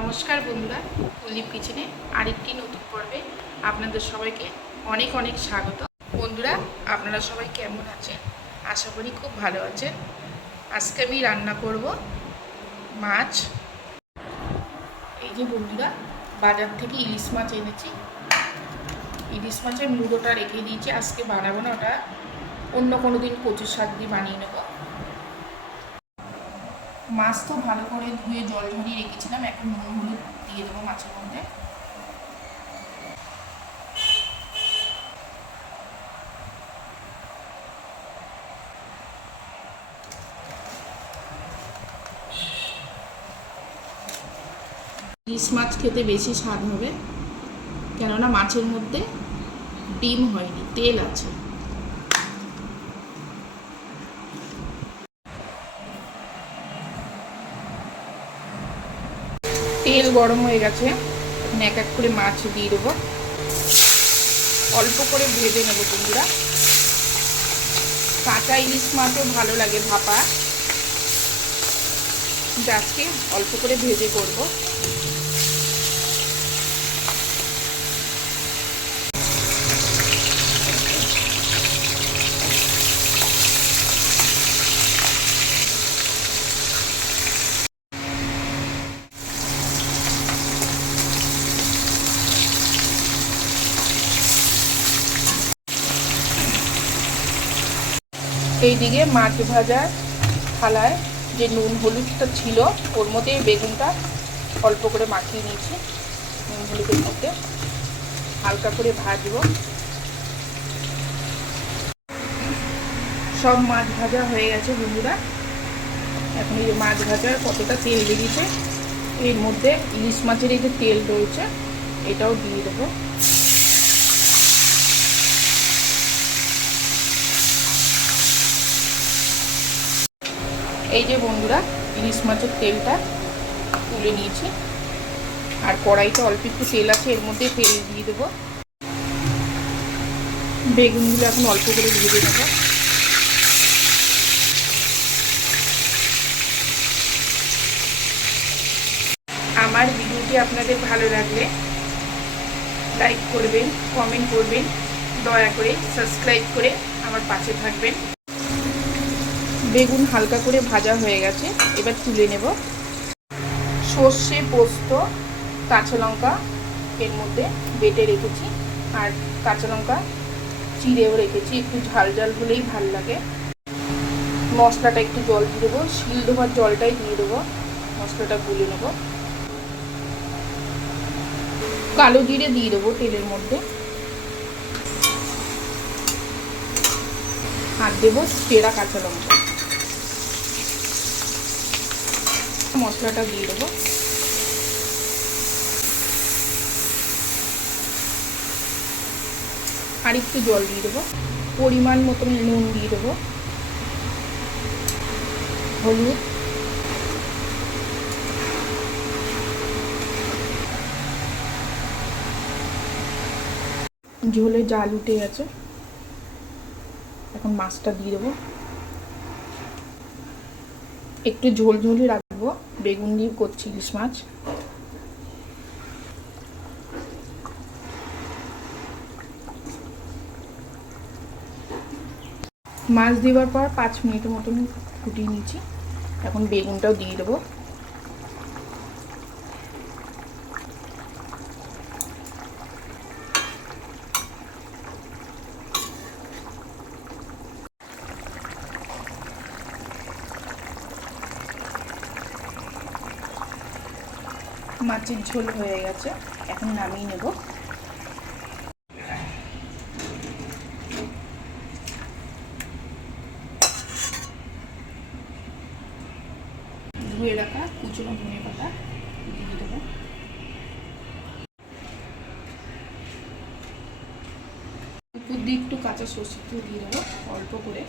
নমস্কার বন্ধুরা, কুলদীপ কিচেনে আরেকটি নতুন পর্বে আপনাদের সবাইকে অনেক অনেক স্বাগত। বন্ধুরা, আপনারা সবাই কেমন আছেন? আশা করি খুব ভালো আছেন। আজকে আমি রান্না করব মাছ। এই যে বন্ধুরা, বাজার থেকে ইলিশ মাছ এনেছি। ইলিশ মাছের মুড়োটা রেখে দিয়েছি, আজকে বানাবো না, ওটা অন্য কোনো দিন কচুর শাক দিয়ে বানিয়ে নেব। মাছ তো ভালো করে ধুয়ে জল ঝরিয়ে রেখেছিলাম, এখন নুন হলুদ দিয়ে দেবো মাছের মধ্যে। ইলিশ মাছ খেতে বেশি স্বাদ হবে, কেননা মাছের মধ্যে ডিম হয়নি, তেল আছে। তেল গরম হয়ে গেছে, এখন এক এক করে মাছ দিয়ে দেবো। অল্প করে ভেজে নেবো বন্ধুরা। কাঁচা ইলিশ মাছও ভালো লাগে ভাপা, কিন্তু আজকে অল্প করে ভেজে করবো। এইদিকে মাছ ভাজার থালায় যে নুন হলুদটা ছিল, ওর মধ্যে বেগুনটা অল্প করে মাখিয়ে নিয়েছি। নুন হলুদের মধ্যে হালকা করে ভাজবো। সব মাছ ভাজা হয়ে গেছে বন্ধুরা। এখন এই মাছ ভাজার কতটা তেল বেরিয়েছে, এর মধ্যে ইলিশ মাছের এই যে তেল রয়েছে এটাও দিয়ে দেবো। এই যে বন্ধুরা, ইলিশ মাছের তেলটা তুলে নিয়েছি, আর কড়াইতে অল্প একটু তেল আছে, এর মধ্যে তেল দিয়ে দেবো। বেগুনগুলো এখন অল্প করে ভেজে নেবো। আমার ভিডিওটি আপনাদের ভালো লাগলে লাইক করবেন, কমেন্ট করবেন, দয়া করে সাবস্ক্রাইব করে আমার পাশে থাকবেন। বেগুন হালকা করে ভাজা হয়ে গেছে, এবার তুলে নেব। সর্ষে, পোস্ত, কাঁচা লঙ্কা এর মধ্যে বেটে রেখেছি, আর কাঁচা লঙ্কা চিড়েও রেখেছি। একটু ঝাল ঝাল হলেই ভাল লাগে। মশলাটা একটু জল দিয়ে দেবো, শিল ধোয়ার জলটাই দিয়ে দেবো। মশলাটা গুলে নেব। কালো জিরে দিয়ে দেবো তেলের মধ্যে, আর দেবো চেরা কাঁচা লঙ্কা। মশলাটা দিয়ে দেবো। আর একটু জল দিয়ে দেবো। পরিমাণ মতন নুন দিয়ে দেবো, হলুদ, ঝোলে জাল উঠে গেছে, এখন মাছটা দিয়ে দেবো। একটু ঝোল ঝোলই রাখবো, বেগুন দিয়ে করছি ইলিশ মাছ। মাছ দেওয়ার পর 5 মিনিটের মতন ফুটিয়ে নিচ্ছি। এখন বেগুনটাও দিয়ে দেবো। মাছের ঝোল হয়ে গেছে, এখন নামিয়ে নেব। ধুয়ে রাখা কুচনো ধনে পাতা দিয়ে দেবো। উপর দিয়ে একটু কাঁচা সরষের তেল দিয়ে দেবো অল্প করে।